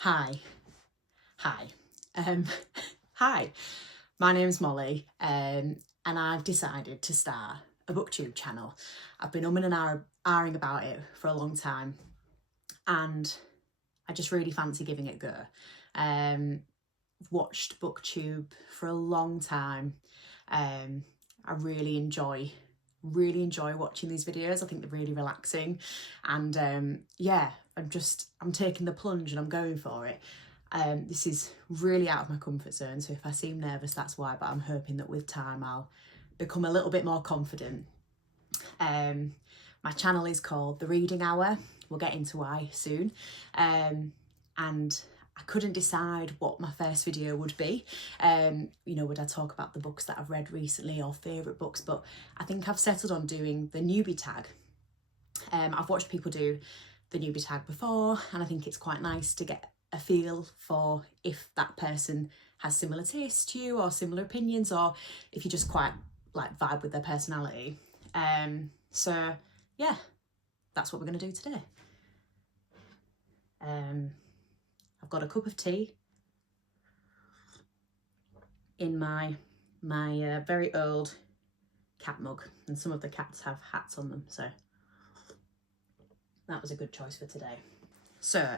Hi. Hi, my name's Molly, and I've decided to start a booktube channel. I've been umming and ahhing about it for a long time, and I just really fancy giving it a go. I've watched booktube for a long time. I really enjoy watching these videos. I think they're really relaxing, and yeah, I'm taking the plunge and I'm going for it. This is really out of my comfort zone, so if I seem nervous, that's why, but I'm hoping that with time I'll become a little bit more confident. My channel is called The Reading Hour. We'll get into why soon. And I couldn't decide what my first video would be. Would I talk about the books that I've read recently or favourite books, but I think I've settled on doing the newbie tag. I've watched people do the newbie tag before, and I think it's quite nice to get a feel for if that person has similar tastes to you or similar opinions, or if you just quite like vibe with their personality. So yeah, that's what we're going to do today. I've got a cup of tea in my very old cat mug, and some of the cats have hats on them, so that was a good choice for today. So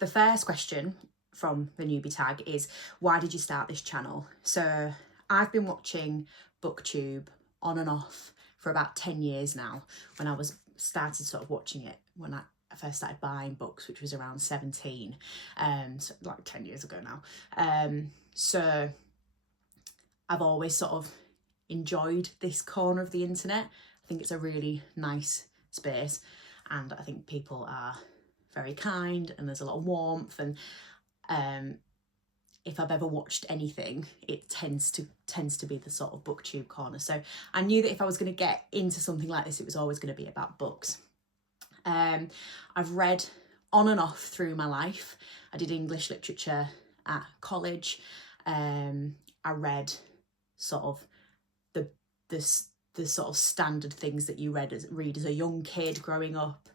the first question from the newbie tag is, why did you start this channel? So I've been watching booktube on and off for about 10 years now. When I started sort of watching it when I first started buying books, which was around 17, so like 10 years ago now. So I've always sort of enjoyed this corner of the internet. I think it's a really nice space, and I think people are very kind and there's a lot of warmth, and if I've ever watched anything, it tends to be the sort of booktube corner. So I knew that if I was going to get into something like this, it was always going to be about books. I've read on and off through my life. I did English literature at college. I read sort of the sort of standard things that you read as a young kid growing up.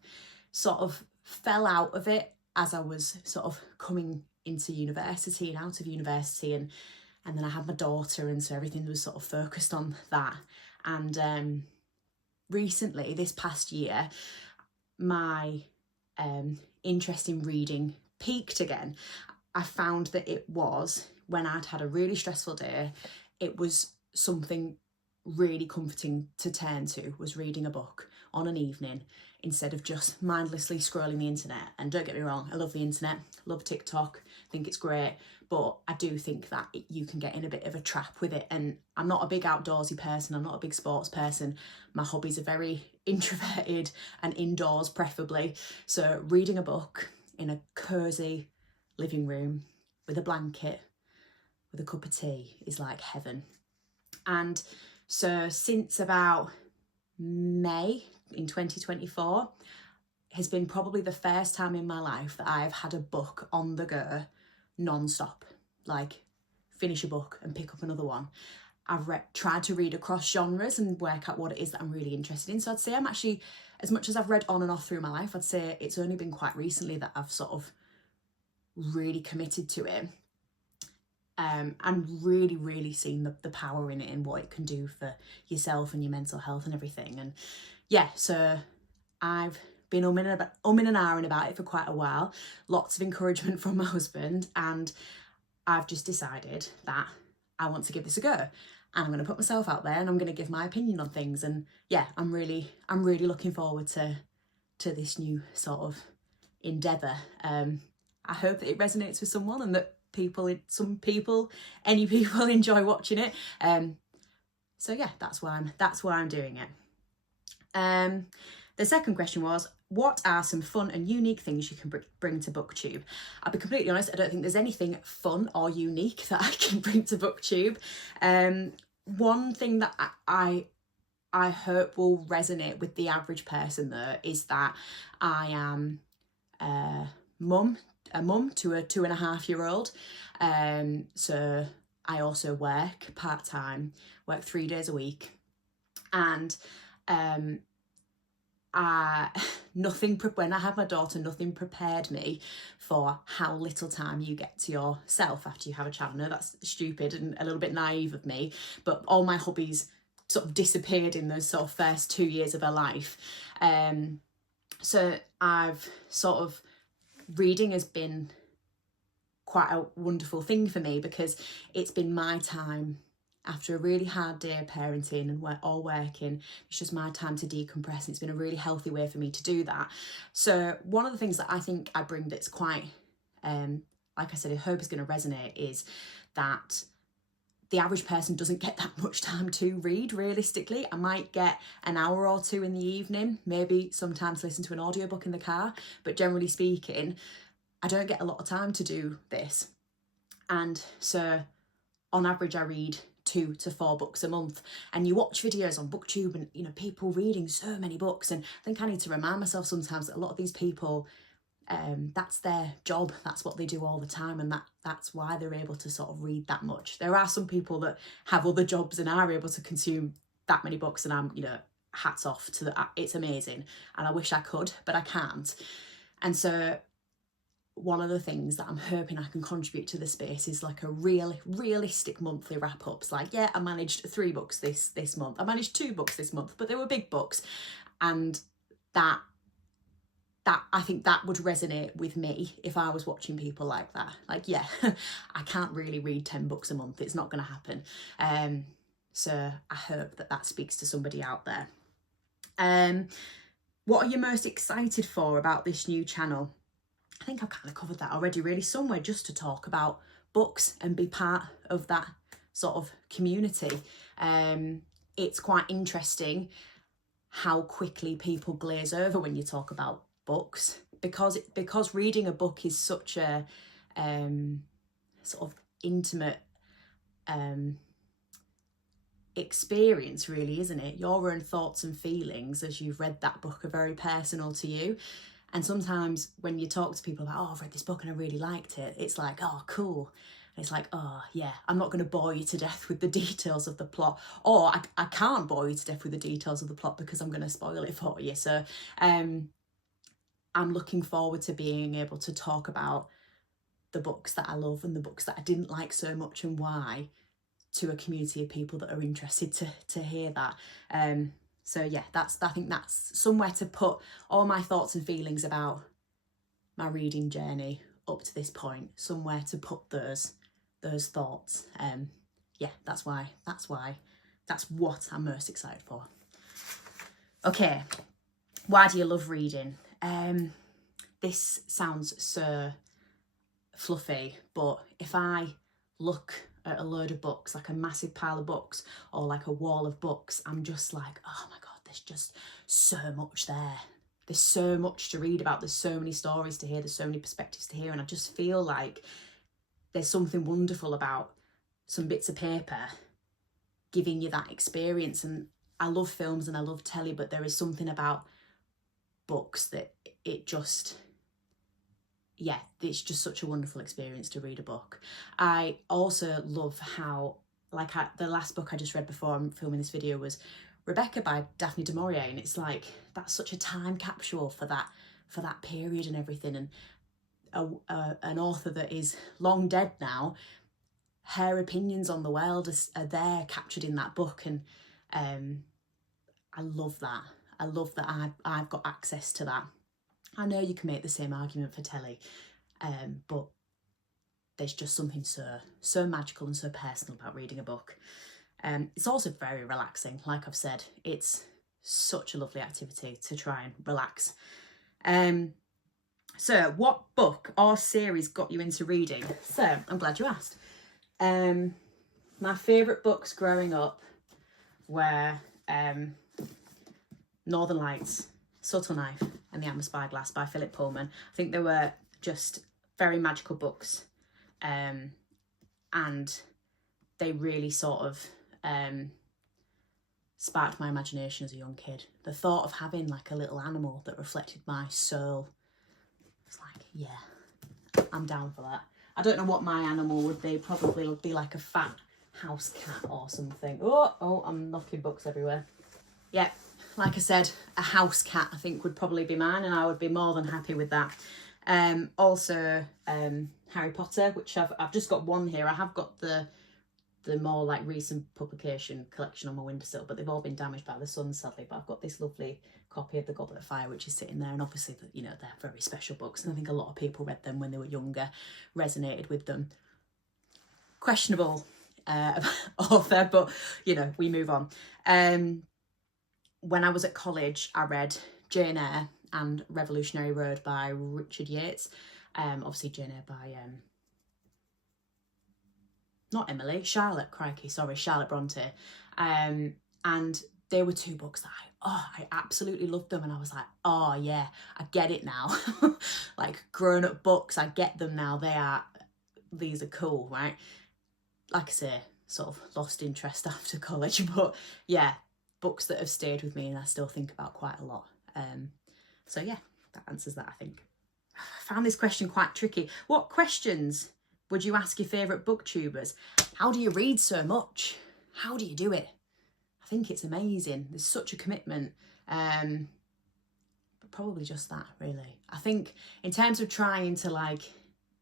Sort of fell out of it as I was sort of coming into university and out of university, and then I had my daughter, and so everything was sort of focused on that. And recently, this past year, my interest in reading peaked again. I found that it was when I'd had a really stressful day. It was something really comforting to turn to, was reading a book on an evening instead of just mindlessly scrolling the internet. And don't get me wrong, I love the internet, love TikTok, think it's great, but I do think that you can get in a bit of a trap with it. And I'm not a big outdoorsy person, I'm not a big sports person. My hobbies are very introverted and indoors preferably. So reading a book in a cosy living room with a blanket, with a cup of tea is like heaven. And so since about May in 2024 has been probably the first time in my life that I've had a book on the go non-stop. Like, finish a book and pick up another one. I've tried to read across genres and work out what it is that I'm really interested in. So I'd say I'm actually, as much as I've read on and off through my life, I'd say it's only been quite recently that I've sort of really committed to it. And really seen the power in it and what it can do for yourself and your mental health and everything. And yeah, so I've been umming and ahhing about it for quite a while. Lots of encouragement from my husband, and I've just decided that I want to give this a go. And I'm going to put myself out there and I'm going to give my opinion on things. And yeah, I'm really looking forward to this new sort of endeavour. I hope that it resonates with someone, and that any people enjoy watching it. So yeah, that's why I'm doing it. The second question was, what are some fun and unique things you can bring to booktube? I'll be completely honest, I don't think there's anything fun or unique that I can bring to booktube. One thing that I hope will resonate with the average person though is that I am a mum to a 2.5-year-old. So I also work part-time, work 3 days a week, and when I had my daughter, nothing prepared me for how little time you get to yourself after you have a child. I know that's stupid and a little bit naive of me, but all my hobbies sort of disappeared in those sort of first 2 years of her life. So I've sort of, reading has been quite a wonderful thing for me, because it's been my time after a really hard day of parenting and all working. It's just my time to decompress, and it's been a really healthy way for me to do that. So one of the things that I think I bring that's quite, like I said, I hope is going to resonate, is that the average person doesn't get that much time to read. Realistically, I might get an hour or two in the evening, maybe sometimes listen to an audiobook in the car, but generally speaking, I don't get a lot of time to do this. And so on average, I read 2 to 4 books a month. And you watch videos on Booktube and, you know, people reading so many books, and I think I need to remind myself sometimes that a lot of these people, that's their job, that's what they do all the time, and that's why they're able to sort of read that much. There are some people that have other jobs and are able to consume that many books, and I'm, you know, hats off to that. It's amazing, and I wish I could, but I can't. And so one of the things that I'm hoping I can contribute to the space is like a realistic monthly wrap up. It's like, yeah, I managed 3 books this month, I managed 2 books this month, but they were big books, and that I think that would resonate with me if I was watching people like that. Like, yeah, I can't really read 10 books a month. It's not going to happen. So I hope that speaks to somebody out there. What are you most excited for about this new channel? I think I've kind of covered that already, really. Somewhere just to talk about books and be part of that sort of community. It's quite interesting how quickly people glaze over when you talk about books, because reading a book is such a sort of intimate experience, really, isn't it? Your own thoughts and feelings as you've read that book are very personal to you. And sometimes when you talk to people about, oh, I've read this book and I really liked it, it's like, oh, cool. And it's like, oh, yeah, I'm not going to bore you to death with the details of the plot, or I can't bore you to death with the details of the plot because I'm going to spoil it for you. So I'm looking forward to being able to talk about the books that I love and the books that I didn't like so much, and why, to a community of people that are interested to hear that. So yeah, I think that's somewhere to put all my thoughts and feelings about my reading journey up to this point, somewhere to put those thoughts. Yeah, that's what I'm most excited for. Okay, why do you love reading? This sounds so fluffy, but if I look at a load of books, like a massive pile of books, or like a wall of books, I'm just like, oh my God, there's just so much there. There's so much to read about. There's so many stories to hear. There's so many perspectives to hear. And I just feel like there's something wonderful about some bits of paper giving you that experience. And I love films and I love telly, but there is something about books that it just, yeah, it's just such a wonderful experience to read a book. I also love how, like, the last book I just read before I'm filming this video was Rebecca by Daphne du Maurier, and it's like, that's such a time capsule for that period and everything. And an author that is long dead now, her opinions on the world are there captured in that book, and I love that. I love that I've got access to that. I know you can make the same argument for telly, but there's just something so magical and so personal about reading a book. It's also very relaxing. Like I've said, it's such a lovely activity to try and relax. So what book or series got you into reading? So I'm glad you asked. My favourite books growing up were Northern Lights, Subtle Knife and the Amber Spyglass by Philip Pullman. I think they were just very magical books, and they really sort of sparked my imagination as a young kid. The thought of having like a little animal that reflected my soul, it's like, yeah, I'm down for that. I don't know what my animal would be. Probably would be like a fat house cat or something. Oh, I'm knocking books everywhere. Yeah, like I said, a house cat I think would probably be mine, and I would be more than happy with that. Also Harry Potter, which I've just got one here. I have got the more like recent publication collection on my windowsill, but they've all been damaged by the sun sadly. But I've got this lovely copy of The Goblet of Fire which is sitting there, and obviously you know, they're very special books, and I think a lot of people read them when they were younger, resonated with them. Questionable author, but you know, we move on. When I was at college, I read Jane Eyre and Revolutionary Road by Richard Yates. Obviously Jane Eyre by not Emily, Charlotte Bronte. And they were two books that I absolutely loved them, and I was like, oh yeah, I get it now. Like grown-up books, I get them now. These are cool, right? Like I say, sort of lost interest after college, but yeah, books that have stayed with me and I still think about quite a lot. So yeah, that answers that, I think. I found this question quite tricky. What questions would you ask your favourite booktubers? How do you read so much? How do you do it? I think it's amazing. There's such a commitment. But probably just that, really. I think in terms of trying to like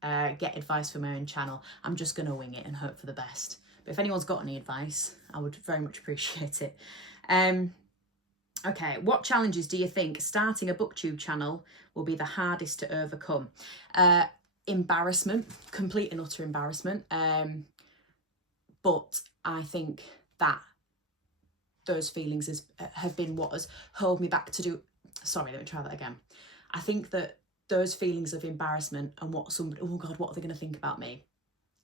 get advice for my own channel, I'm just going to wing it and hope for the best. But if anyone's got any advice, I would very much appreciate it. Okay, what challenges do you think starting a booktube channel will be the hardest to overcome? Embarrassment, complete and utter embarrassment. But I think that those feelings have been what has held me back to do. Sorry, let me try that again. I think that those feelings of embarrassment and what somebody, oh God, what are they going to think about me?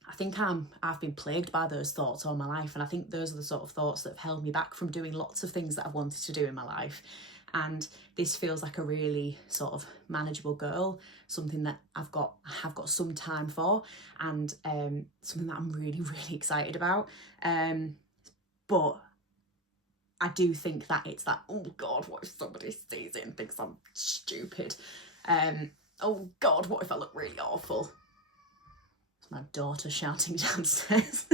I think I've been plagued by those thoughts all my life, and I think those are the sort of thoughts that have held me back from doing lots of things that I've wanted to do in my life. And this feels like a really sort of manageable goal, something that I have got some time for, and something that I'm really, really excited about. But I do think that it's that, oh God, what if somebody sees it and thinks I'm stupid? Oh God, what if I look really awful? It's my daughter shouting downstairs.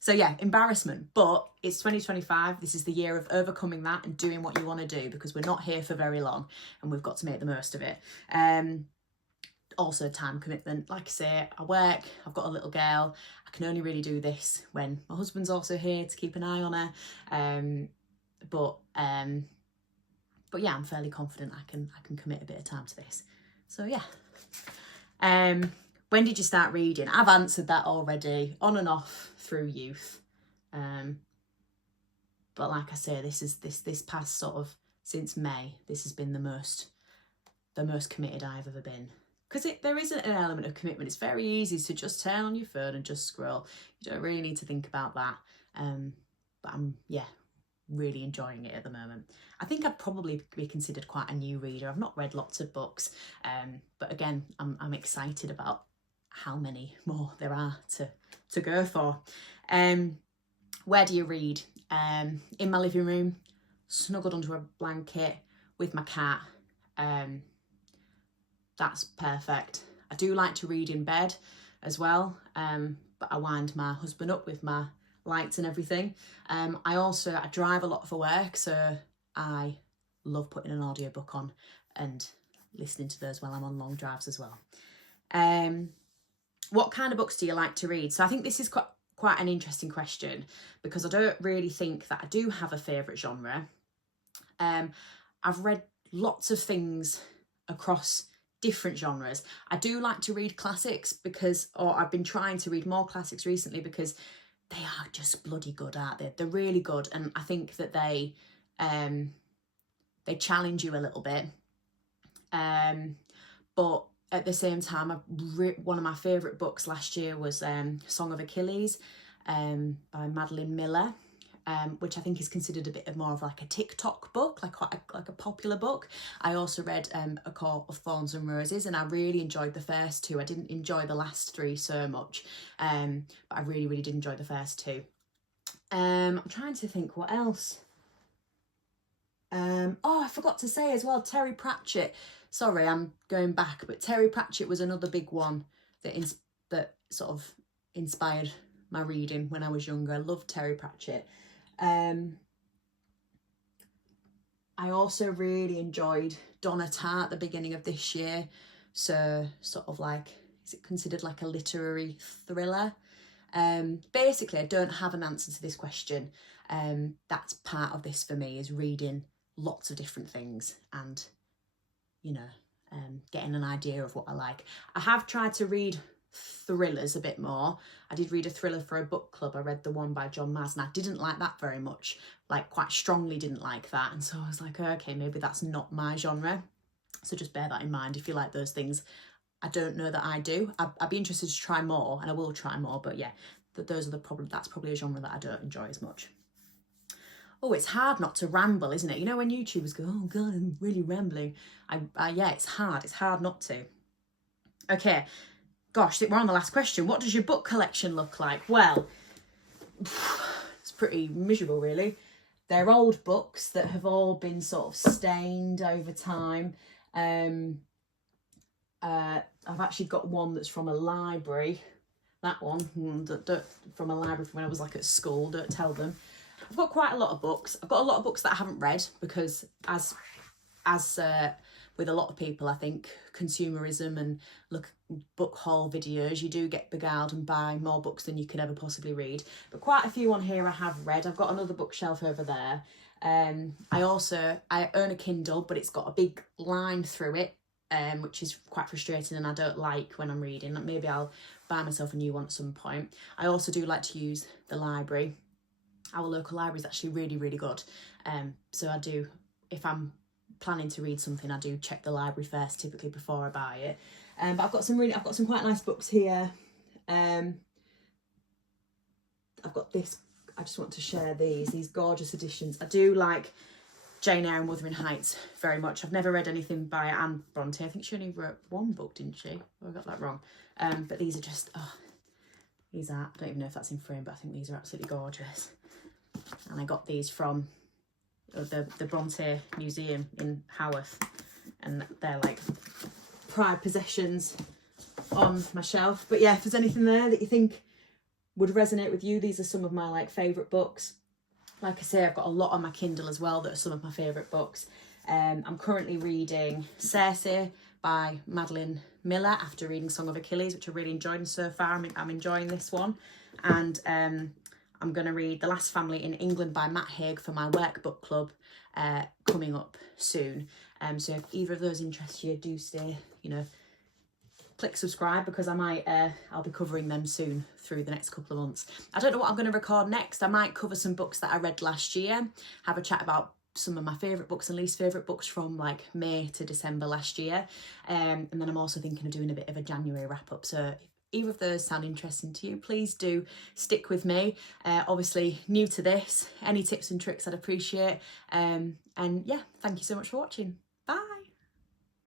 So yeah, embarrassment, but it's 2025. This is the year of overcoming that and doing what you want to do, because we're not here for very long and we've got to make the most of it. Also time commitment. Like I say, I work, I've got a little girl. I can only really do this when my husband's also here to keep an eye on her. But yeah, I'm fairly confident I can commit a bit of time to this. So yeah. When did you start reading? I've answered that already, on and off through youth. But like I say, this past sort of since May, this has been the most committed I've ever been. Because there is an element of commitment. It's very easy to just turn on your phone and just scroll. You don't really need to think about that. But I'm, yeah, really enjoying it at the moment. I think I'd probably be considered quite a new reader. I've not read lots of books, but again, I'm excited about how many more there are to go for. Where do you read? In my living room, snuggled under a blanket with my cat. That's perfect. I do like to read in bed as well, but I wind my husband up with my lights and everything. I drive a lot for work, so I love putting an audiobook on and listening to those while I'm on long drives as well. What kind of books do you like to read? So I think this is quite an interesting question, because I don't really think that I do have a favourite genre. I've read lots of things across different genres. I do like to read classics or I've been trying to read more classics recently, because they are just bloody good, aren't they? They're really good, and I think that they challenge you a little bit. But at the same time, one of my favourite books last year was Song of Achilles by Madeline Miller, which I think is considered a bit more of like a TikTok book, like quite like a popular book. I also read A Court of Thorns and Roses, and I really enjoyed the first two. I didn't enjoy the last three so much, but I really, really did enjoy the first two. I'm trying to think what else. I forgot to say as well, Terry Pratchett. Sorry, I'm going back, but Terry Pratchett was another big one that sort of inspired my reading when I was younger. I loved Terry Pratchett. I also really enjoyed Donna Tartt at the beginning of this year. So sort of like, is it considered like a literary thriller? Basically, I don't have an answer to this question. That's part of this for me, is reading lots of different things and, you know, getting an idea of what I like. I have tried to read thrillers a bit more. I did read a thriller for a book club. I read the one by John Maz, and I didn't like that very much, like quite strongly didn't like that. And so I was like, okay, maybe that's not my genre. So just bear that in mind if you like those things. I don't know that I do. I'd be interested to try more, and I will try more, but yeah, those are that's probably a genre that I don't enjoy as much. Oh, it's hard not to ramble, isn't it? You know when YouTubers go, oh God, I'm really rambling. Yeah, it's hard not to. Okay, gosh, we're on the last question. What does your book collection look like? Well, it's pretty miserable, really. They're old books that have all been sort of stained over time. I've actually got one that's from a library. That one, from a library from when I was like at school, don't tell them. I've got quite a lot of books. I've got a lot of books that I haven't read because as with a lot of people, I think consumerism and book haul videos, you do get beguiled and buy more books than you could ever possibly read. But quite a few on here I have read. I've got another bookshelf over there. I own a Kindle, but it's got a big line through it, which is quite frustrating and I don't like when I'm reading. Maybe I'll buy myself a new one at some point. I also do like to use the library. Our local library is actually really, really good. So I do, if I'm planning to read something, I do check the library first, typically before I buy it. But I've got some quite nice books here. I've got this. I just want to share these gorgeous editions. I do like Jane Eyre and Wuthering Heights very much. I've never read anything by Anne Bronte. I think she only wrote one book, didn't she? Oh, I got that wrong. But these are just, I don't even know if that's in frame, but I think these are absolutely gorgeous. And I got these from the Bronte Museum in Haworth, and they're like pride possessions on my shelf. But yeah, if there's anything there that you think would resonate with you, these are some of my like favourite books. Like I say, I've got a lot on my Kindle as well that are some of my favourite books. I'm currently reading Circe by Madeline Miller after reading Song of Achilles, which I really enjoyed, and so far I'm enjoying this one. And I'm going to read The Last Family in England by Matt Haig for my work book club coming up soon. So if either of those interest you, do stay, click subscribe, because I might I'll be covering them soon through the next couple of months. I don't know what I'm going to record next. I might cover some books that I read last year, have a chat about some of my favourite books and least favourite books from like May to December last year. And then I'm also thinking of doing a bit of a January wrap up. So if either of those sound interesting to you, please do stick with me. Obviously new to this, any tips and tricks I'd appreciate. And yeah, thank you so much for watching.